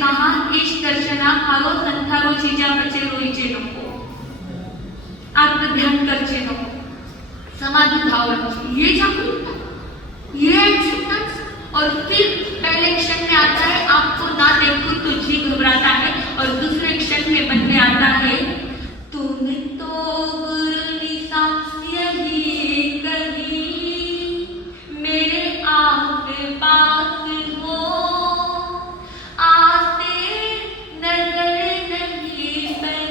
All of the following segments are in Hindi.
कहा ईश दर्शना हालो संथारो चीजा बचे रोईचे नको, आत्म ध्यान करचे नको, समाधि भावना, ये जागरूकता, ये एक्सेप्टेंस। और फिर पहले क्षण में आता है आपको ना देखो तो जी घबराता है, और दूसरे क्षण में मन में आता है तुम तो गुरु निशा यही कहीं मेरे आस पास हो, आते नजर नहीं पर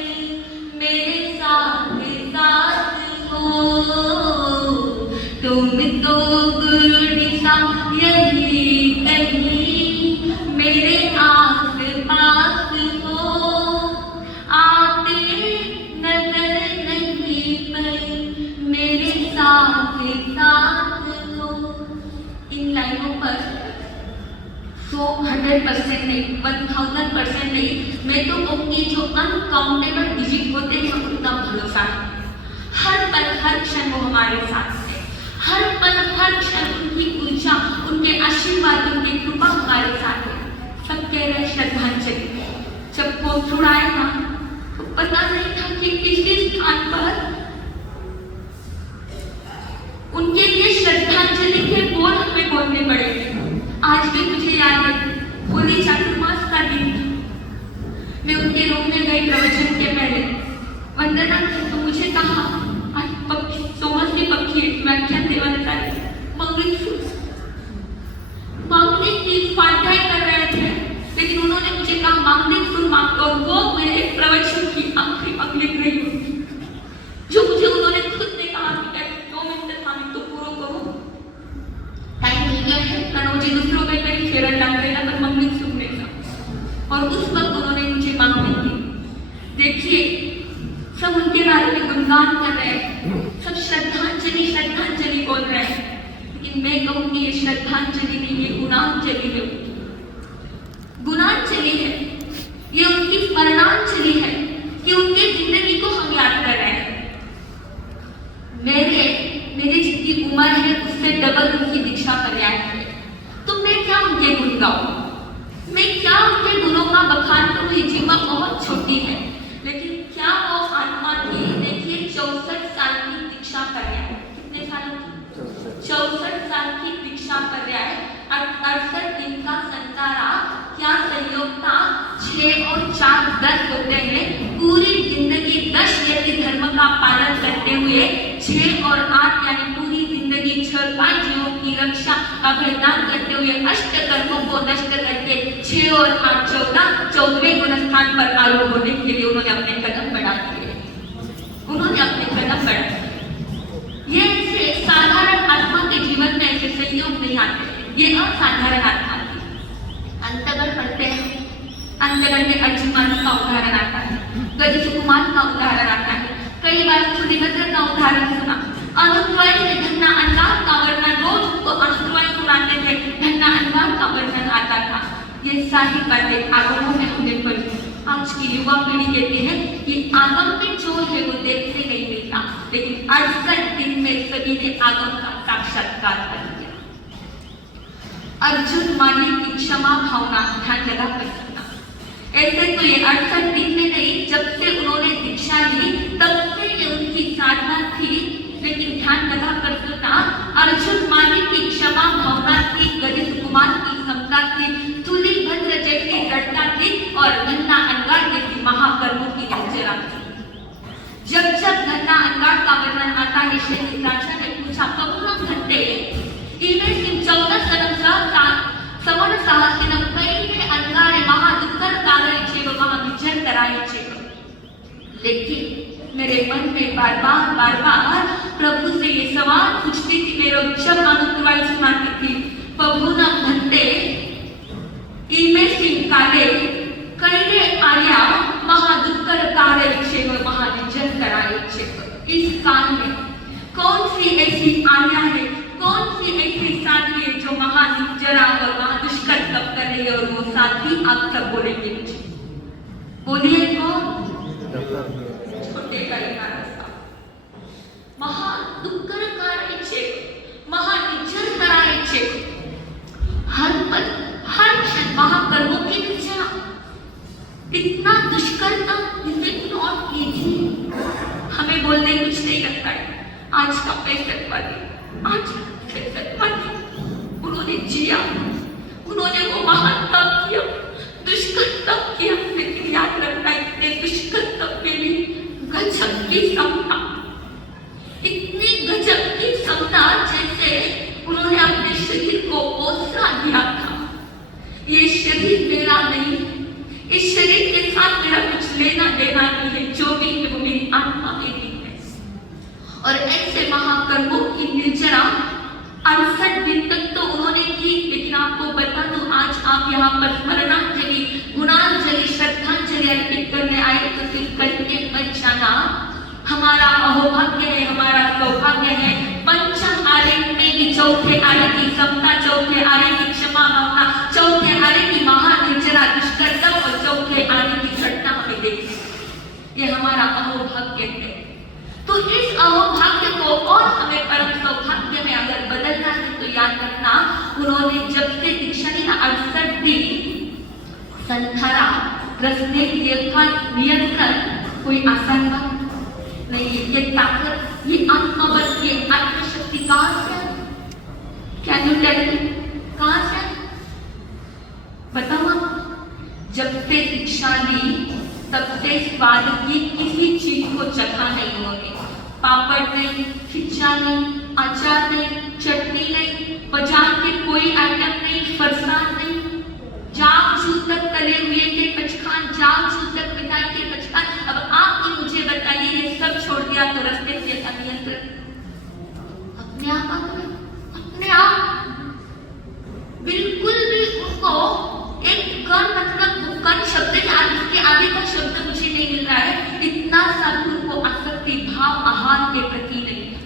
मेरे साथ साथ हो, तुम तो गुरु निशा यही कहीं मेरे आस पास हो, आते नजर नहीं पर मेरे साथ साथ हो। इन लाइनों पर 100% नहीं, 1000% नहीं, मैं तो कहूँगी जो अनकाउंटेबल डिजिट होते हैं उतना भरोसा है। हर पल हर क्षण वो हमारे साथ है, हर पल हर क्षण उनकी ऊर्जा, उनके आशीर्वाद, उनकी कृपा हमारे साथ है। सब कह रहे श्रद्धांजलि। जब फोन छुड़ाया था तो पता नहीं था कि इसी स्थान पर उनके लिए श्रद्धांजलि के बोल हमें बोलने पड़ेंगे। आज भी मुझे याद है, होली चातुर्मास का दिन था, मैं उनके रूम में गई प्रवचन के पहले, वंदना तो मुझे कहा आज पक्षी सोमस की पक्षी व्याख्यान देवाने चाहिए, मांगलिक की स्वाध्याय कर रहे थे, लेकिन उन्होंने मुझे कहा मांगलिक सुन मांग, और वो मेरे प्रवचन की आखिरी मांगलिक रही होगी, जो मुझे उन्होंने खुद ने कहा कि 2 मिनट हम तो पूरा करो, टाइम मिल गया है, कारण मुझे दूसरों पे कहीं फेरन डाल देना पर मांगलिक सुनने का। और उस वक्त उन्होंने मुझे मांगलिक दी। देखिए सब उनके बारे में गुणगान कर रहे हैं, सब श्रद्धांजलि श्रद्धांजलि बोल रहे हैं, लेकिन मैं कहूँगी ये श्रद्धांजलि नहीं, ये गुणांजलि है। गुणांजलि है, ये उनकी स्मरणांजलि है कि उनके जिंदगी को हम याद कर रहे हैं। मेरे जितनी उम्र है उससे डबल उनकी दीक्षा पर्याय है, तो मैं क्या उनके गुण गाऊं, मैं क्या उनके गुणों का बखान करूं। ये जीवा बहुत छोटी है, लेकिन क्या वो आत्मा की, देखिए 64 साल की दीक्षा पर्याय, कितने साल की? 64 साल की दीक्षा पर्याय, 68 दिन का संतारा, क्या संयोग था, 6 और 4 10 होते हैं। पूरी जिंदगी 10 यदि धर्म का पालन करते हुए 6 और 8 यानी पूरी जिंदगी 6 जीवों की रक्षा का बलिदान करते हुए अष्ट कर्मों को नष्ट करके 6 और 8 14वें गुण स्थान पर आरूढ़ होने के लिए उन्होंने अपने कदम बढ़ा दिए, उन्होंने अपने कदम बढ़ा दिए। ये ऐसे साधारण आत्मा के जीवन में ऐसे संयोग नहीं आते, ये असाधारण आत्मा थी। अंतगढ़ पढ़ते हैं, अंतगढ़ में अर्जुन मानी का उदाहरण आता है, गज सुकुमार का उदाहरण आता है, कई बार सुनिभद्र का उदाहरण सुना। अनुद्वय से धन्ना अनवार का वर्णन, रोज उनको अनुद्वय सुनाते थे, धन्ना अनवार का वर्णन आता था। ये सारी बातें आगमों में हमने पढ़ी। आज की युवा पीढ़ी कहती है कि आगम में जो है वो देखने नहीं मिलता, लेकिन 68 दिन में सभी ने आगम का साक्षात्कार कर लिया। अर्जुन माने की क्षमा भावना, ध्यान लगा कर सुनना। ऐसे तो ये 68 दिन में नहीं, जब से उन्होंने दीक्षा ली तब से ये उनकी साधना थी, लेकिन ध्यान लगा कर सुनना। अर्जुन माने की क्षमा भावना थी, गणेश कुमार की समता थी, तुली भद्र जैसी दृढ़ता थी, और धन्ना अनगार जैसी महाकर्मों की निश्चयता थी। जब जब धन्ना अनगार का वर्णन आता है, श्री राजा ने पूछा कबूलम धन्ते इमे सिम 14 सवन सहस्तिनम कई अनगारे महादुक्कर कारयचे व महाविचर करायचे। लेकिन मेरे मन में बार बार प्रभु से ये सवाल पूछती थी, मेरे जब अनुद्वय सुनाती थी, प्रभुनम धन्ते इमे सिम काले कईरे आर्या महादुक्कर कारयचे व महाविचर करायचे। इस काल में कौन सी ऐसी आर्या है, कौन सी ऐसी साध्वी है जो महानिर्जरा और महादुष्कर तप कर रही है, और वो साध्वी आप सब बोलेंगे मुझे, बोलिए कौन? छोटे महादुष्कर करायचे, महानिर्जर करायचे, हर पल हर क्षण महाकर्मों की निश्चय, दुष्कर्ता इज नॉट इजी। हमें बोलने कुछ नहीं लगता है। आज का पैसतवादी उन्होंने जिया, उन्होंने वो महान तप किया, दुष्कर तप किया, लेकिन याद रखना इतने दुष्कर तप में भी गजब की समता, इतनी गजब की समता जैसे उन्होंने अपने शरीर को ओसरा दिया था। ये शरीर मेरा नहीं, इस शरीर के साथ मेरा कुछ लेना देना नहीं है, जो भी है वो मेरी आत्मा में भी है। और ऐसे महाकर्मों की निर्जरा 68 दिन तक तो उन्होंने की। लेकिन आपको बता दूं, आज आप यहाँ पर स्मरणांजलि, गुणांजलि, श्रद्धांजलि अर्पित करने आए तो सिर्फ करके मत जाना। हमारा अहोभाग्य है, हमारा सौभाग्य है। पंचम आर्य में भी चौथे आर्य की समता, चौथे आर्य की क्षमा भावना, चौथे आर्य की महानिर्जरा दुष्कर्ता और चौथे आर्य की घटना हमें देखी। ये हमारा अहोभाग्य है। तो इस अहोभाग्य को और हमें परम सौभाग्य में अगर बदलना है तो याद रखना, उन्होंने जब से दीक्षा ली ना 68 दिन संथरा रसने नियंत्रण कोई आसान बात नहीं। ये ताकत, ये आत्मबल, ये आत्मशक्ति कहां से? क्या कहां से बताओ? जब से दीक्षा ली तब से स्वाद की किसी चीज को चखा नहीं उन्होंने। पापड़ नहीं, खिच्चा नहीं, अचार नहीं, चटनी नहीं, बाजार के कोई आइटम नहीं, फरसान नहीं, जाम तक तले हुए के पचखान, जाम तक मिठाई के पचखान। अब आप ही मुझे बताइए, ये सब छोड़ दिया तो रास्ते से अनियंत्रण अपने आप आ गए, अपने आप बिल्कुल भी उनको एक कण, मतलब कण शब्द के आगे का शब्द मुझे नहीं मिल रहा है, इतना सा उनको आसक्ति भाव आहार के प्रति नहीं था।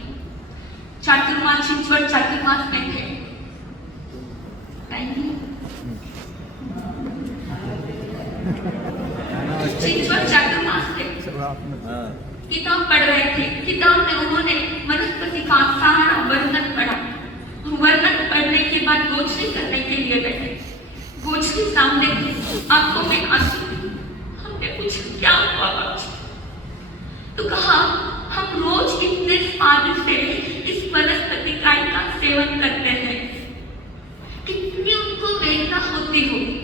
चातुर्मास छिंचवट चातुर्मास में थे, छिंचवट चातुर्मास थे, किताब पढ़ रहे थे। किताब में उन्होंने वनस्पति का सारा वर्णन पढ़ा। वर्णन पढ़ने के बाद गोचरी करने के लिए बैठे। गोचरी सामने थी, आंखों में आंसू। हमने पूछा क्या हुआ बच्चे? तो कहा हम रोज इतने स्वाद से इस वनस्पति का सेवन करते हैं, कितनी उनको वेदना होती होगी।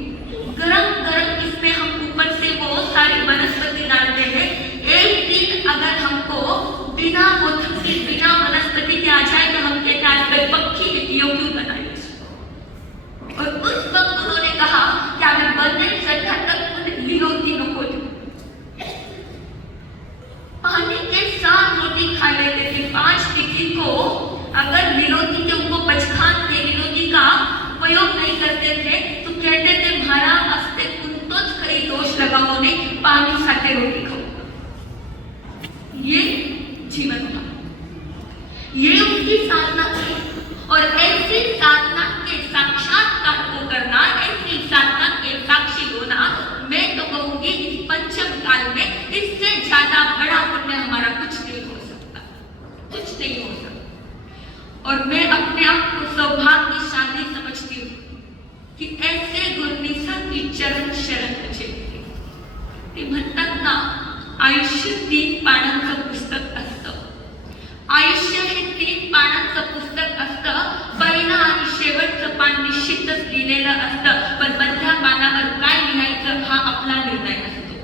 गरम गरम इसमें हम ऊपर से वो सारी वनस्पति डालते हैं। एक दिन अगर हमको बिना मोथी, बिना वनस्पति के आ जाए तो हम कहते हैं पक्षी क्यों बनाई। और उस वक्त उन्होंने कहा कि अगर बनने श्रद्धा तक निरोगी को पानी के साथ रोटी खा लेते थे। 5 टिक्की को अगर विरोधी के उनको पचखान थे, विरोधी का उपयोग नहीं करते थे तो कहते थे भारा अस्ते कुंतोज कई दोष लगाओ ने पानी खाते रोटी खाओ। ये जीवन था, ये उनकी साधना थी। और ऐसी साधना के साक्षात्कार को करना, ऐसी साधना के साक्षी होना, मैं तो कहूंगी इस पंचम काल में इससे ज्यादा बड़ा पुण्य हमारा कुछ नहीं हो सकता, कुछ नहीं हो सकता। और मैं अपने आप को सौभाग्यशाली समझती हूँ कि ऐसे गुरनिसा की चरण शरण मुझे ते म्हणतात ना, आयुष्य 3 पानांचं पुस्तक असतं। आयुष्य हे 3 पानांचं पुस्तक असतं। पहिलं आणि शेवटचं पान निश्चितच लिहिलेलं असतं, पण मधल्या पानावर काय लिहायचं हा आपला निर्णय असतो।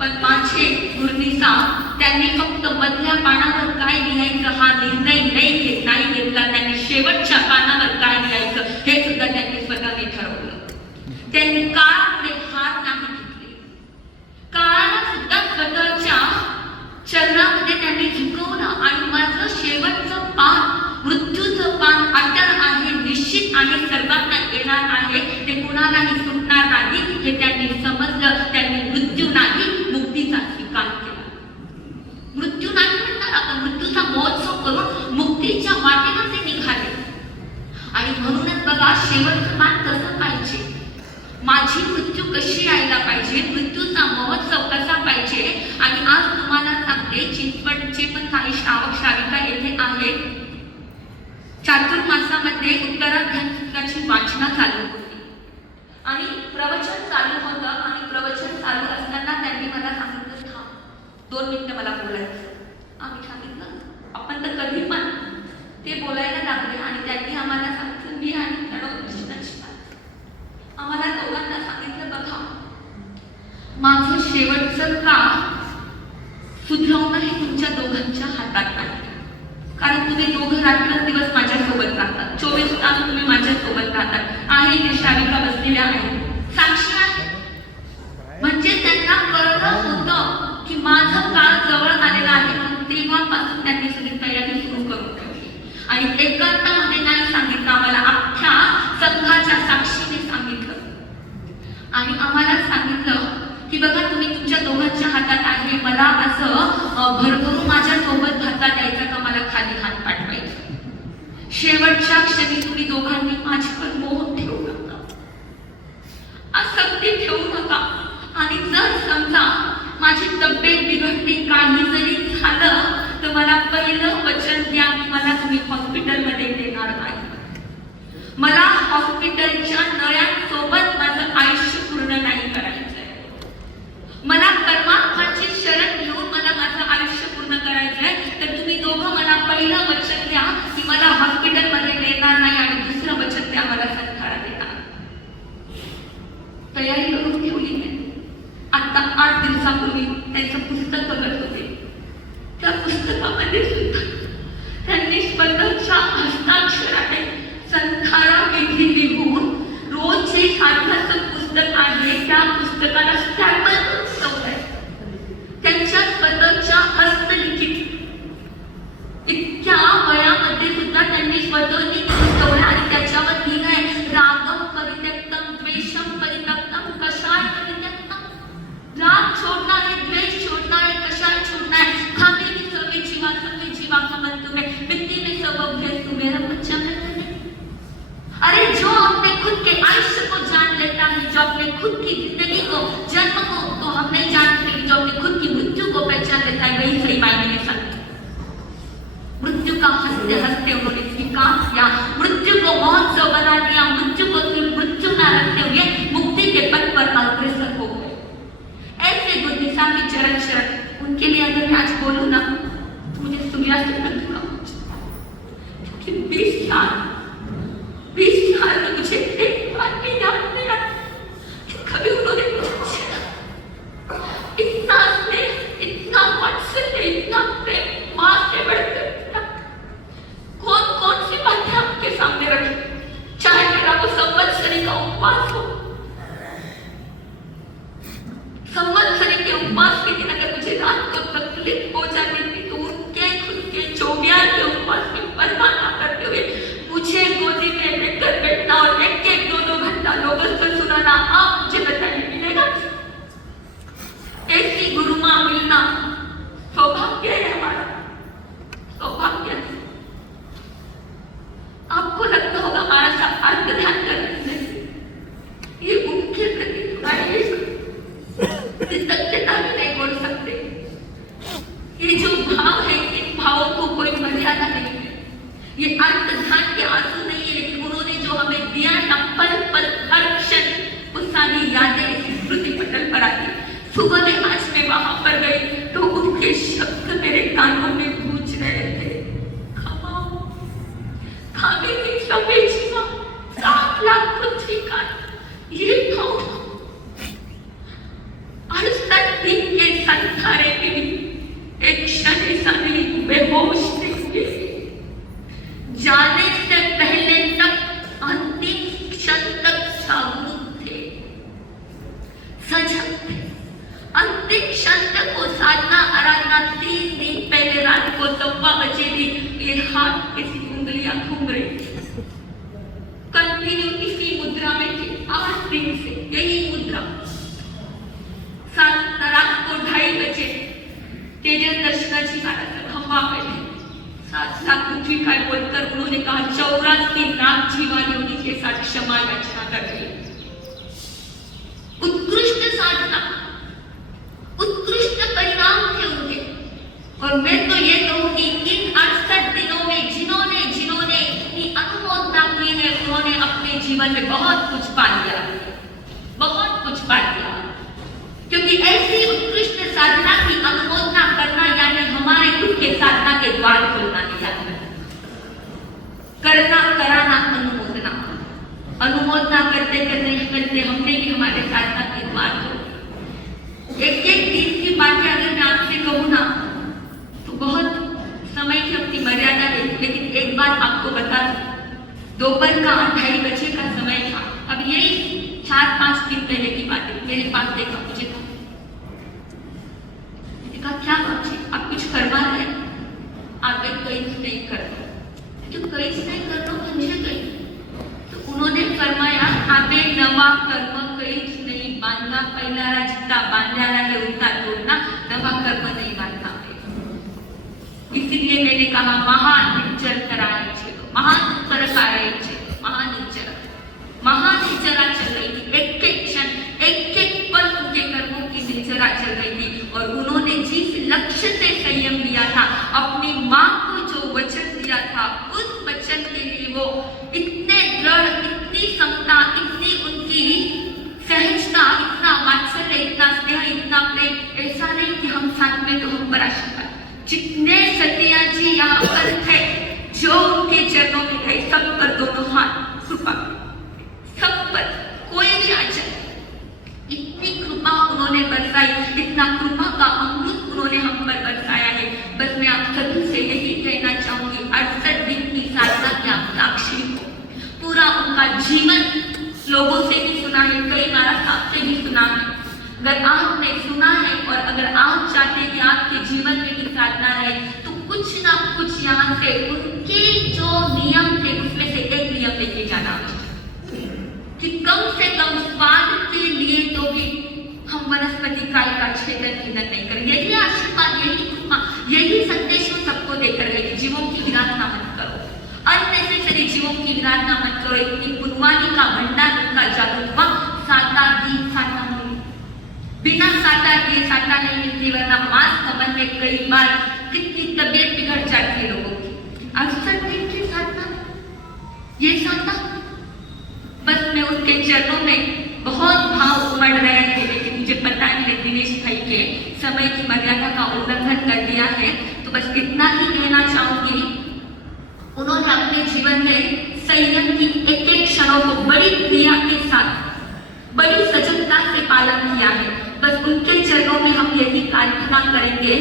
पण माझे गुरुनिसा त्यांनी फक्त मधल्या पानावर काय लिहायचं हा निर्णय नाही घेतला, त्यांनी शेवटच्या पानावर काय लिहायचं हे सुद्धा त्यांनी स्वतःने ठरवलं। त्यांनी काळापुढे हार नाही घेतले, काळाला सुद्धा स्वतःच्या चरणामध्ये त्यांनी झुकवलं। आणि माझं शेवटचं पान, मृत्यूचं पान अटळ आहे, निश्चित आहे, सर्वांना येणार आहे, ते कुणालाही सुटणार नाही हे त्यांनी समजलं। त्यांनी मृत्यू नाही, मुक्तीचा स्वीकार केला। मृत्यू नाही म्हणणार, आता मृत्यूचा महोत्सव करून मुक्तीच्या वाटेवर ते निघाले। आणि म्हणूनच बघा, शेवटचं पान कसं पाहिजे, माझी मृत्यू कशी यायला पाहिजे, मृत्यूचा महोत्सव कसा पाहिजे। आणि आज तुम्हाला सांगते, चिंचवडचे पण काही श्रावक श्राविका येथे आहेत। चातुर्मासामध्ये उत्तराध्यायाची वाचना चालू होती आणि प्रवचन चालू होतं। आणि प्रवचन चालू असताना 2 मिनिटं मला बोलायचं. आम्ही सांगितलं आपण तर कधी पण. ते बोलायला लागले आणि त्यांनी आम्हाला सांगितलं मी आणि प्रणव कृष्णाची बात. आम्हाला दोघांना सांगितलं बघा माझं शेवटचं काम सुधरवणं हे तुमच्या दोघांच्या हातात नाही. कारण तुम्ही दोघं रात्रंदिवस माझ्यासोबत राहतात, 24 तास तुम्ही माझ्यासोबत राहतात. आहे ते श्राविका बसलेल्या आहेत, साक्षी आहे. म्हणजे त्यांना कळलं होतं की माझं काळ जवळ आलेलं आहे. तेव्हापासून त्यांनी सगळी तयारी सुरू करून ठेवली आणि एकांतामध्ये नाही सांगितलं आम्हाला, अख्ख्या संघाच्या साक्षीने सांगितलं आणि आम्हाला सांगितलं की बघा तुम्ही तुमच्या दोघांच्या हातात आहे. मला असं भरभरून माझ्या सोबत भाता द्यायचा का मला खाली हात पाठवायचा. शेवटच्या क्षणी तुम्ही दोघांनी माझ्यावर मोह ठेवू नका, आसक्ती ठेवू नका. आणि जर समजा माझी तब्येत बिघडली काही जरी झालं तर मला पहिलं वचन द्या की मला तुम्ही हॉस्पिटलमध्ये नेणार नाही. मला हॉस्पिटलच्या नळ्यांसोबत माझं आयुष्य पूर्ण नाही करायचं. मला परमात्माची शरण घेऊन मला माझं आयुष्य पूर्ण करायचंय. तर तुम्ही दोघं मला पहिलं वचन द्या की मला हॉस्पिटलमध्ये नेणार नाही आणि दुसरं वचन द्या मला संसारात देणार. तयारी करून ठेवली नाही. आता 8 दिवसापूर्वी त्यांचं पुस्तक बघत होते. त्या पुस्तकामध्ये सुद्धा त्यांनी स्वतःच्या हस्ताक्षराने संसारा विधी लिहून रोज जे सारखाचं पुस्तक आहे त्या पुस्तकाला स्टॅम्पल ठेवलंय. त्यांच्या स्वतःच्या हस्तलिखित इतक्या वयामध्ये सुद्धा त्यांनी स्वतःनी ठेवलं आणि त्याच्यावर लिहिलंय रागम परित्यक्तम द्वेषम परित्यक्तम कषाय परित्यक्तम. राग छोड़ना है, द्वेष छोड़ना है, कषाय छोड़ना है. खाने में सर्वे जीवा खमन तुम्हें मिट्टी में सब अभ्यस तुम्हें बच्चा करते. अरे जो अपने खुद के आयुष्य को जान लेता है, जो अपने खुद की जिंदगी को जन्म को तो हम नहीं जानते, जो अपनी खुद की मृत्यु को पहचान लेता है वही सही मायने में संत. मृत्यु का हंसते हंसते उन्होंने स्वीकार किया, मृत्यु को महोत्सव बना दिया, मृत्यु को सिर्फ मृत्यु न रखते हुए मुक्ति के पथ पर अग्रसर हो गए. ऐसे गुरनिसा की चरण शरण उनके लिए अगर मैं आज बोलूं ना तो मुझे सूर्यास्त लगेगा. 20 साल में मुझे एक बात भी याद नहीं आती कभी उन्होंने इतना स्नेह, इतना वात्सल्य, इतना प्रेम मां से बढ़कर कौन कौन सी बातें आपके सामने रखी. चाहे मेरा वो संवत्सरी का उपवास हो, संवत्सरी के उपवास के दिन अगर मुझे रात को तकलीफ हो जाती थी तो उनके खुद के 24 के उपवास की परवाह न करते हुए मुझे गोदी में लेकर बैठना और एक 2 घंटा लोगों को सुनाना. आप मुझे बताइए मिलेगा? ऐसी गुरु मां मिलना सौभाग्य है हमारा, सौभाग्य. आपको लगता होगा हमारा सब अर्थ ध्यान करने से ये उनके प्रति हमारी कृतज्ञता भी नहीं बोल सकते. ये जो भाव है इन भावों को कोई मर्यादा नहीं है. ये अर्थ ध्यान के आंसू नहीं है, लेकिन उन्होंने जो हमें दिया ना पल पल हर क्षण वो सारी यादें स्मृति पटल पर आती. सुबह में आज मैं वहां पर गई तो उनके शब्द मेरे कानों में गूंज रहे थे. खमाओ खामेगी सभी जीवा 7 लाख पृथ्वी का ये भाव अड़सठ दिन के संसारे में भी एक क्षण ऐसा नहीं बेहोश नहीं हुए. जाने से पहले तक अंतिम क्षण तक जागरूक थे, सजग थे. अंतिम क्षण तक वो साधना आराधना 3 दिन पहले रात को 2:15 बजे भी ये हाथ किसी उंगलियां घूम रही थी. कंटिन्यू इसी मुद्रा में थी 8 दिन से, यही मुद्रा. रात को 2:30 बजे तेजस दर्शनाची महाराज खंबा बैठे 7 लाख पृथ्वी का बोलकर उन्होंने कहा 84 लाख जीवानी उन्हीं के साथ क्षमा याचना कर रही. उत्कृष्ट साधना, उत्कृष्ट परिणाम थे उनके. और मैं तो ये कहूंगी इन 68 दिनों में जिन्होंने इतनी अनुमोदना हुई है उन्होंने अपने जीवन में बहुत कुछ पा लिया, बहुत कुछ पा लिया. क्योंकि ऐसी उत्कृष्ट साधना की अनुमोदना करना कराना अनुमोदना, अनुमोदना करते करते करते हमने भी हमारे साथ साथ एक बात हो, एक एक दिन की बातें अगर मैं आपसे कहूँ ना तो बहुत समय की अपनी मर्यादा है, लेकिन एक बात आपको बता दूं, दोपहर का 2:30 बजे का समय था। अब यही 4-5 दिन पहले की बात है। मेरे पास देखा, मुझे कहा क्या बात है, आप कुछ करवा रहे हैं? आप कहीं नहीं कर रहे तो कहीं नहीं कर लो मुझे कहीं। तो उन्होंने फरमाया आपे नवा कर्म कहीं नहीं बांधना, पहला जितना बांधा है उतना तोड़ना, नवा कर्म नहीं बांधना। इसलिए मैंने कहा महानिचर कराए छे, महान पर कार्य छे, महानिचर महानिचरा चल रही थी। एक एक क्षण एक एक पल उनके कर्मों की निचरा चल रही थी। और उन्होंने जिस लक्ष्य से संयम लिया था, अपनी माँ को जो वचन दिया था, उस वचन के लिए वो इतने दृढ़, इतनी समता, इतनी उनकी सहजता, इतना वात्सल्य, इतना स्नेह, इतना प्रेम। ऐसा नहीं कि हम साथ में तो हम पर आशीर्वाद। जितने सतिया जी यहाँ पर थे, जो उनके चरणों में थे, सब पर दोनों हाथ कृपा, सब पर कोई भी आचरण, इतनी कृपा उन्होंने बरसाई, इतना कृपा का अमृत उन्होंने हम पर बरसाया है। बस मैं आप सभी से यही कहना चाहूंगी, 68 दिन की साधना के आप साक्षी हो। पूरा उनका जीवन लोगों से भी सुना है, कई महाराज साहब से भी सुना है। अगर आपने सुना है और अगर आप चाहते हैं कि आपके जीवन में भी साधना रहे, तो कुछ ना कुछ यहाँ से उनके जो नियम थे उसमें से एक नियम लेके जाना कि कम से कम स्वाद के लिए तो भी हम वनस्पति काल का छेदन निधन नहीं करें। यही आशीर्वाद, यही कृपा, यही संदेश हम सबको देकर गए कि जीवों की विराधना मत करो, अननेसेसरी जीवों की विराधना मत करो। इतनी पुनवानी का भंडार उनका जागरूक हुआ, साता दी साता मुनि, बिना साता दिए साता नहीं मिलती, वरना मांस समन में कई बार कितनी तबीयत बिगड़ जाती है लोगों की। 68 दिन की साधना, ये साता, बस मैं उनके चरणों में बहुत भाव उमड़ रहे थे, लेकिन मुझे पता नहीं दिनेश भाई के समय की मर्यादा का उल्लंघन कर दिया है। तो बस इतना ही कहना चाहूंगी, उन्होंने अपने जीवन में संयम की एक एक क्षणों को बड़ी क्रिया के साथ, बड़ी सजगता से पालन किया है। बस उनके चरणों में हम यही प्रार्थना करेंगे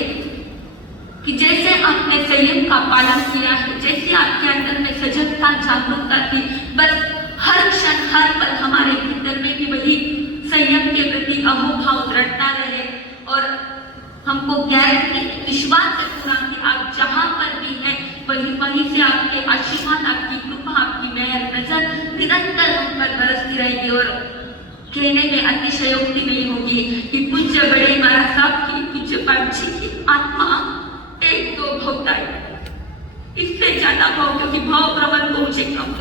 कि जैसे आपने संयम का पालन किया है, जैसे आपके अंदर में सजगता, जागरूकता थी, बस हर क्षण हर पल हमारे भीतर में भी वही संयम के प्रति अहोभाव दृढ़ता रहे। और हमको गारंटी, विश्वास है पूरा कि आप जहाँ पर भी हैं वहीं से आपके आशीर्वाद, आपकी कृपा, आपकी मेहर नजर निरंतर हम पर बरसती रहेगी। और कहने में अतिशयोक्ति नहीं होगी कि पूज्य बड़े महाराज साहब की, पूज्य पाठ जी की आत्मा 1-2 भवताई, इससे ज्यादा भाव, क्योंकि भाव प्रबल को मुझे कम